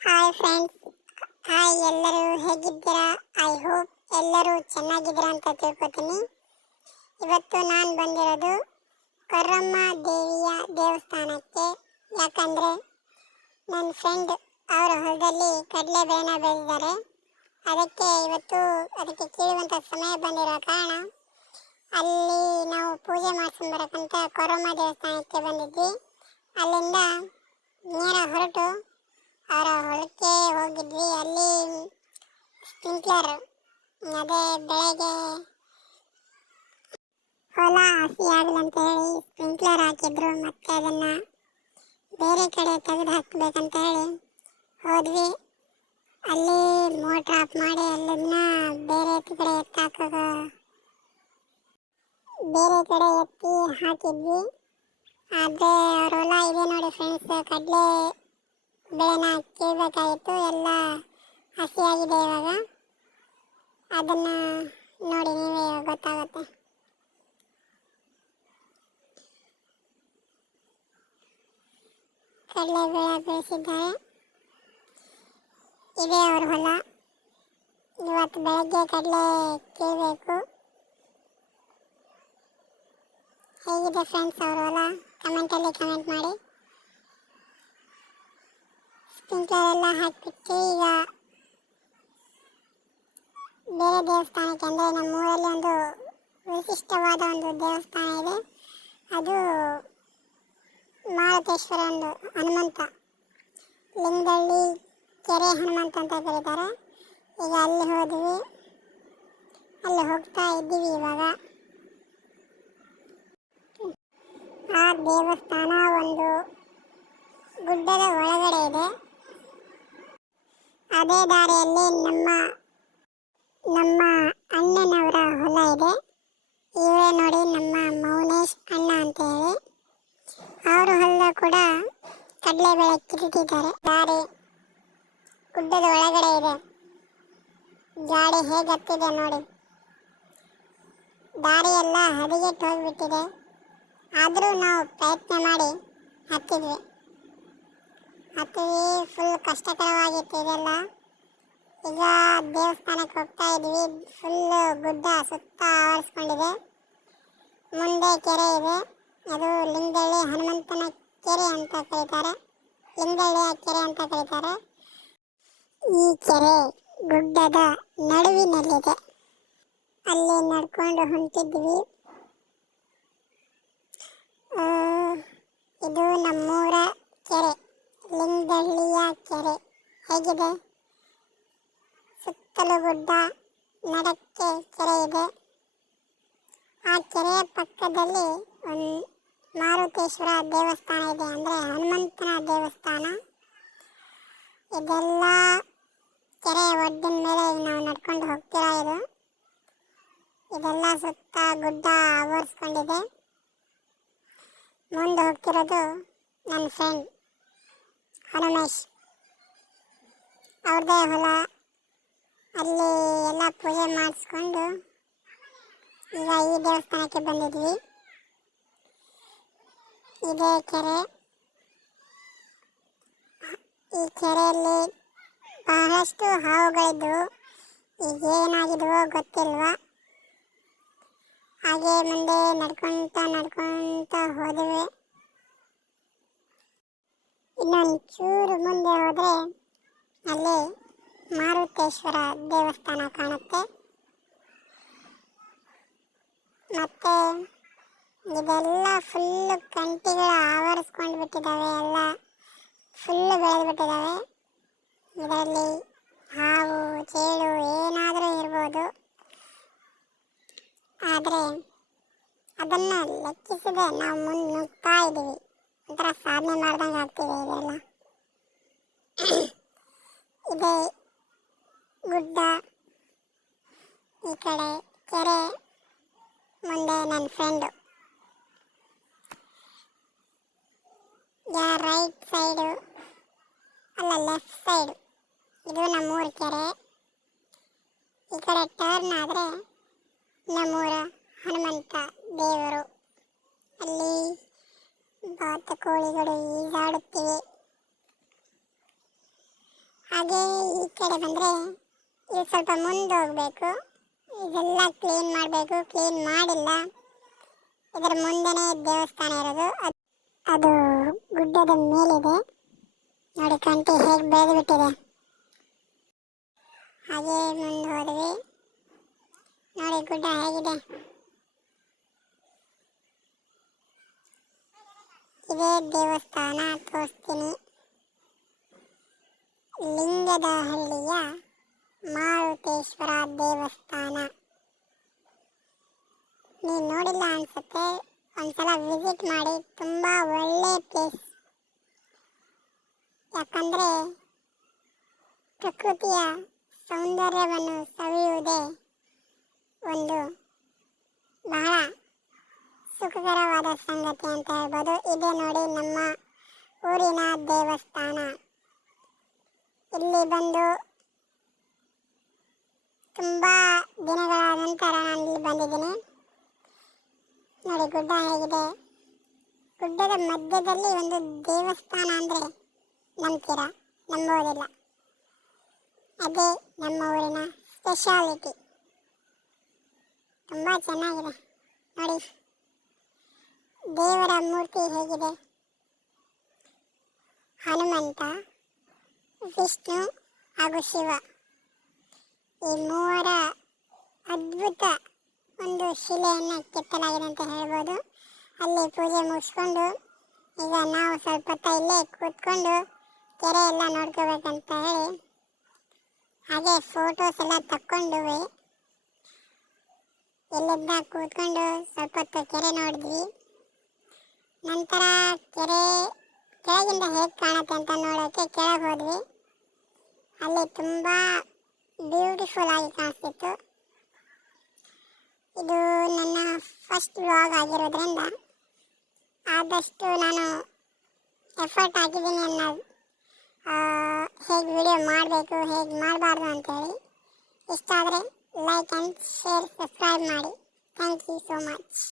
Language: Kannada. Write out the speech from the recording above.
Hi friends. ಹಾಯ್, ಎಲ್ಲರೂ ಹೇಗಿದ್ದೀರಾ? ಐ ಹೋಪ್ ಎಲ್ಲರೂ ಚೆನ್ನಾಗಿದ್ದೀರಾ ಅಂತ ತಿಳ್ಕೊತೀನಿ. ಇವತ್ತು ನಾನು ಬಂದಿರೋದು ಕೊರ್ರಮ್ಮ ದೇವಿಯ ದೇವಸ್ಥಾನಕ್ಕೆ. ಯಾಕಂದರೆ ನನ್ನ ಫ್ರೆಂಡ್ ಅವರ ಹೊಲದಲ್ಲಿ ಕಡಲೆಬೇಳೆನ ಬೆಳೆದಿದ್ದಾರೆ. ಅದಕ್ಕೆ ಕೀಳುವಂಥ ಸಮಯ ಬಂದಿರೋ ಕಾರಣ ಅಲ್ಲಿ ನಾವು ಪೂಜೆ ಮಾಡಿಸ್ಕೊಂಬರಕ್ಕಂತ ಕೊರ್ರಮ್ಮ ದೇವಸ್ಥಾನಕ್ಕೆ ಬಂದಿದ್ವಿ. ಅಲ್ಲಿಂದ ನೇರ ಹೊರಟು ಅವರ ಹೊಲಕ್ಕೆ ಹೋಗಿದ್ವಿ. ಅಲ್ಲಿ ಸ್ಪ್ರಿಂಕ್ಲರ್, ಅದೇ ಬೆಳೆಗೆ ಹೊಲ ಹಸಿ ಆಗಲಿ ಅಂತ ಹೇಳಿ ಸ್ಪ್ರಿಂಕ್ಲರ್ ಹಾಕಿದ್ರು. ಮತ್ತು ಅದನ್ನು ಬೇರೆ ಕಡೆ ತೆಗೆದು ಹಾಕಬೇಕಂತ ಹೇಳಿ ಹೋದ್ವಿ. ಅಲ್ಲಿ ಮೋಟ್ರ್ ಆಫ್ ಮಾಡಿ ಅಲ್ಲಿಂದ ಬೇರೆ ಕಡೆ ಎತ್ತಿ ಹಾಕಿದ್ವಿ. ಆದರೆ ಅವ್ರ ಹೊಲ ಇದೆ ನೋಡಿ ಫ್ರೆಂಡ್ಸ್, ಕಡಲೆ ಬೆಳೆನ ಕೀಳಬೇಕಾಗಿತ್ತು. ಎಲ್ಲ ಹಸಿಯಾಗಿದೆ ಇವಾಗ. ಅದನ್ನು ನೋಡಿ ನೀವೇ ಗೊತ್ತಾಗುತ್ತೆ. ಕಡಲೆ ಬೆಳೆ ಬೆಳೆಸಿದ್ದಾರೆ. ಇದೇ ಅವ್ರ ಹೊಲ. ಇವತ್ತು ಬೆಳಗ್ಗೆ ಕಡಲೆ ಕೀಳಬೇಕು. ಹೇಗಿದೆ ಫ್ರೆಂಡ್ಸ್ ಅವ್ರ ಹೊಲ? ಕಮೆಂಟಲ್ಲಿ ಕಮೆಂಟ್ ಮಾಡಿ. ಸ್ಪ್ರಿಂಕ್ಲರ್ ಎಲ್ಲ ಹಾಕಿಬಿಟ್ಟು ಈಗ ಬೇರೆ ದೇವಸ್ಥಾನಕ್ಕೆ, ಅಂದರೆ ನಮ್ಮೂರಲ್ಲಿ ಒಂದು ವಿಶಿಷ್ಟವಾದ ಒಂದು ದೇವಸ್ಥಾನ ಇದೆ. ಅದು ಮಾರುತೇಶ್ವರ, ಒಂದು ಹನುಮಂತ, ಲಿಂಗದಳ್ಳಿ ಕೆರೆ ಹನುಮಂತ ಅಂತ ಕರೀತಾರೆ. ಈಗ ಅಲ್ಲಿ ಹೋದ್ವಿ, ಅಲ್ಲಿ ಹೋಗ್ತಾ ಇದ್ದೀವಿ ಇವಾಗ. ಆ ದೇವಸ್ಥಾನ ಒಂದು ಗುಡ್ಡದ ಒಳಗಡೆ ಇದೆ. ಅದೇ ದಾರಿಯಲ್ಲಿ ನಮ್ಮ ಅಣ್ಣನವರ ಹೊಲ ಇದೆ. ಇವರೇ ನೋಡಿ ನಮ್ಮ ಮೌನೇಶ್ ಅಣ್ಣ ಅಂತ ಹೇಳಿ. ಅವ್ರ ಹೊಲ ಕೂಡ ಕಡಲೆ ಬೆಳೆ ಕಿತ್ತಿದ್ದಾರೆ. ದಾರಿ ಗುಡ್ಡದ ಒಳಗಡೆ ಇದೆ. ಗಾಡಿ ಹೇಗೆ ಹತ್ತಿದೆ ನೋಡಿ. ದಾರಿ ಎಲ್ಲ ಹದಗೆಟ್ಟು ಹೋಗಿಬಿಟ್ಟಿದೆ. ಆದರೂ ನಾವು ಪ್ರಯತ್ನ ಮಾಡಿ ಹತ್ತಿದ್ವಿ. ಫುಲ್ ಕಷ್ಟಕರವಾಗಿತ್ತು ಇದೆಲ್ಲ. ಈಗ ದೇವಸ್ಥಾನಕ್ಕೆ ಹೋಗ್ತಾ ಇದ್ವಿ. ಫುಲ್ಲು ಗುಡ್ಡ ಸುತ್ತ ಆವರಿಸ್ಕೊಂಡಿದೆ. ಮುಂದೆ ಕೆರೆ ಇದೆ. ಅದು ಲಿಂಗದಳ್ಳಿ ಹನುಮಂತನ ಕೆರೆ ಅಂತ ಕರೀತಾರೆ. ಲಿಂಗದಳ್ಳಿಯ ಕೆರೆ ಅಂತ ಕರೀತಾರೆ. ಈ ಕೆರೆ ಗುಡ್ಡದ ನಡುವಿನಲ್ಲಿದೆ. ಅಲ್ಲಿ ನಡ್ಕೊಂಡು ಹೊಂಟಿದ್ವಿ. ಇದು ನಮ್ಮೂರ ಕೆರೆ, ಲಿಂಗದಳ್ಳಿಯ ಕೆರೆ. ಹೇಗಿದೆ? ಸುತ್ತಲೂ ಗುಡ್ಡ, ನಡಕ್ಕೆ ಕೆರೆ ಇದೆ. ಆ ಕೆರೆಯ ಪಕ್ಕದಲ್ಲಿ ಒಂದು ಮಾರುತೇಶ್ವರ ದೇವಸ್ಥಾನ ಇದೆ, ಅಂದರೆ ಹನುಮಂತನ ದೇವಸ್ಥಾನ. ಇದೆಲ್ಲ ಕೆರೆ ಒಡ್ಡಿನ ಮೇಲೆ ನಾವು ನಡ್ಕೊಂಡು ಹೋಗ್ತಿರೋ ಇದೆಲ್ಲ ಸುತ್ತ ಗುಡ್ಡ ಆವರಿಸ್ಕೊಂಡಿದೆ. ಮುಂದೆ ಹೋಗ್ತಿರೋದು ನನ್ನ ಫ್ರೆಂಡ್ ಹನುಮೇಶ್, ಅವ್ರದ್ದೇ ಹೊಲ. ಅಲ್ಲಿ ಎಲ್ಲ ಪೂಜೆ ಮಾಡಿಸ್ಕೊಂಡು ಈಗ ಈ ದೇವಸ್ಥಾನಕ್ಕೆ ಬಂದಿದ್ವಿ. ಇದೇ ಕೆರೆ. ಈ ಕೆರೆಯಲ್ಲಿ ಬಹಳಷ್ಟು ಹಾವುಗಳಿದ್ವು. ಈಗ ಏನಾಗಿದ್ವೋ ಗೊತ್ತಿಲ್ವ. ಹಾಗೆ ಮುಂದೆ ನಡ್ಕೊತ ಹೋದ್ವಿ. ಇನ್ನೊಂದು ಚೂರು ಮುಂದೆ ಹೋದರೆ ಅಲ್ಲಿ ಮಾರುತೇಶ್ವರ ದೇವಸ್ಥಾನ ಕಾಣುತ್ತೆ. ಮತ್ತು ಇದೆಲ್ಲ ಫುಲ್ಲು ಕಂಟಿಗಳು ಆವರಿಸ್ಕೊಂಡು ಬಿಟ್ಟಿದ್ದಾವೆ. ಎಲ್ಲ ಫುಲ್ಲು ಬೆಳೆದುಬಿಟ್ಟಿದ್ದಾವೆ. ಇದರಲ್ಲಿ ಹಾವು, ಚೇಳು ಏನಾದರೂ ಇರ್ಬೋದು. ಆದರೆ ಅದನ್ನು ಲೆಕ್ಕಿಸದೆ ನಾವು ಮುಂದೆ ನುಗ್ತಾ ಇದ್ದೀವಿ. ಒಂಥರ ಸಾಧನೆ ಮಾಡ್ದಂಗೆ ಆಗ್ತಿದೆ ಇದೆಲ್ಲ. ಇದೆ ಗುಡ್ಡ, ಈ ಕಡೆ ಕೆರೆ, ಮುಂದೆ ನನ್ನ ಫ್ರೆಂಡು. ರೈಟ್ ಸೈಡು ಅಲ್ಲ, ಲೆಫ್ಟ್ ಸೈಡು ಇದು ನಮ್ಮೂರ ಕೆರೆ. ಈ ಕಡೆ ಟರ್ನ್ ಆದರೆ ನಮ್ಮೂರ ಹನುಮಂತ ದೇವರು. ಅಲ್ಲಿ ಬಾತುಕೋಳಿಗಳು ಈಜಾಡುತ್ತಿವೆ. ಹಾಗೆ ಈ ಕಡೆ ಬಂದರೆ ಇದು ಸ್ವಲ್ಪ ಮುಂದೆ ಹೋಗಬೇಕು. ಇದೆಲ್ಲ ಕ್ಲೀನ್ ಮಾಡಬೇಕು. ಕ್ಲೀನ್ ಮಾಡಿಲ್ಲ. ಇದರ ಮುಂದೆನೇ ದೇವಸ್ಥಾನ ಇರೋದು. ಅದು ಗುಡ್ಡದ ಮೇಲಿದೆ ನೋಡಿ, ಕಂಟಿ ಹೇಗೆ ಬೆಳೆದು ಬಿಟ್ಟಿದೆ. ಹಾಗೆ ಮುಂದೆ ಹೋದ್ವಿ ನೋಡಿ ಗುಡ್ಡ ಹೇಗಿದೆ. ಇದೇ ದೇವಸ್ಥಾನ ತೋರಿಸ್ತೀನಿ. ಲಿಂಗದಹಳ್ಳಿಯ ಮಾರುತೇಶ್ವರ ದೇವಸ್ಥಾನ. ನೀವು ನೋಡಿಲ್ಲ ಅನ್ಸುತ್ತೆ, ಒಂದ್ಸಲ ವಿಸಿಟ್ ಮಾಡಿ. ತುಂಬ ಒಳ್ಳೆ ಪ್ಲೇಸ್. ಯಾಕಂದರೆ ಪ್ರಕೃತಿಯ ಸೌಂದರ್ಯವನ್ನು ಸವಿಯುವುದೇ ಒಂದು ಬಹಳ ಸುಖಕರವಾದ ಸಂಗತಿ ಅಂತ ಹೇಳ್ಬೋದು. ಇದೆ ನೋಡಿ ನಮ್ಮ ಊರಿನ ದೇವಸ್ಥಾನ. ಇಲ್ಲಿ ಬಂದು ತುಂಬ ದಿನಗಳ ನಂತರ ನಾನು ಇಲ್ಲಿ ಬಂದಿದ್ದೀನಿ ನೋಡಿ. ಗುಡ್ಡ ಹೇಗಿದೆ. ಗುಡ್ಡದ ಮಧ್ಯದಲ್ಲಿ ಒಂದು ದೇವಸ್ಥಾನ ಅಂದರೆ ನಂಬ್ತೀರಾ? ನಂಬೋದಿಲ್ಲ. ಅದೇ ನಮ್ಮ ಊರಿನ ಸ್ಪೆಷಾಲಿಟಿ. ತುಂಬ ಚೆನ್ನಾಗಿದೆ ನೋಡಿ. ದೇವರ ಮೂರ್ತಿ ಹೇಗಿದೆ. ಹನುಮಂತ, ವಿಷ್ಣು ಹಾಗೂ ಶಿವ, ಈ ಮೂವರ ಅದ್ಭುತ ಒಂದು ಶಿಲೆಯನ್ನು ಕೆತ್ತಲಾಗಿದೆ ಅಂತ ಹೇಳ್ಬೋದು. ಅಲ್ಲಿ ಪೂಜೆ ಮುಗಿಸ್ಕೊಂಡು ಈಗ ನಾವು ಸ್ವಲ್ಪ ಹೊತ್ತು ಇಲ್ಲೇ ಕೂತ್ಕೊಂಡು ಕೆರೆ ಎಲ್ಲ ನೋಡ್ಕೋಬೇಕಂತ ಹೇಳಿ ಹಾಗೆ ಫೋಟೋಸ್ ಎಲ್ಲ ತಕ್ಕೊಂಡು ಇಲ್ಲಿಂದ ಕೂತ್ಕೊಂಡು ಸ್ವಲ್ಪ ಹೊತ್ತು ಕೆರೆ ನೋಡಿದ್ವಿ. ನಂತರ ಕೆರೆ ಕೆಳಗಿಂದ ಹೇಗೆ ಕಾಣುತ್ತೆ ಅಂತ ನೋಡೋಕ್ಕೆ ಕೆಳಗೆ ಹೋದ್ವಿ. ಅಲ್ಲಿ ತುಂಬ ಬ್ಯೂಟಿಫುಲ್ ಆಗಿ ಕಾಣಿಸ್ತಿತ್ತು. ಇದು ನನ್ನ ಫಸ್ಟ್ ವ್ಲಾಗ್ ಆಗಿರೋದ್ರಿಂದ ಆದಷ್ಟು ನಾನು ಎಫರ್ಟ್ ಹಾಕಿದ್ದೀನಿ ಅನ್ನೋದು ಹೇಗೆ ವಿಡಿಯೋ ಮಾಡಬೇಕು, ಹೇಗೆ ಮಾಡಬಾರ್ದು ಅಂತೇಳಿ. ಇಷ್ಟ ಆದರೆ ಲೈಕ್ ಆ್ಯಂಡ್ ಶೇರ್, ಸಬ್ಸ್ಕ್ರೈಬ್ ಮಾಡಿ. Thank you so much.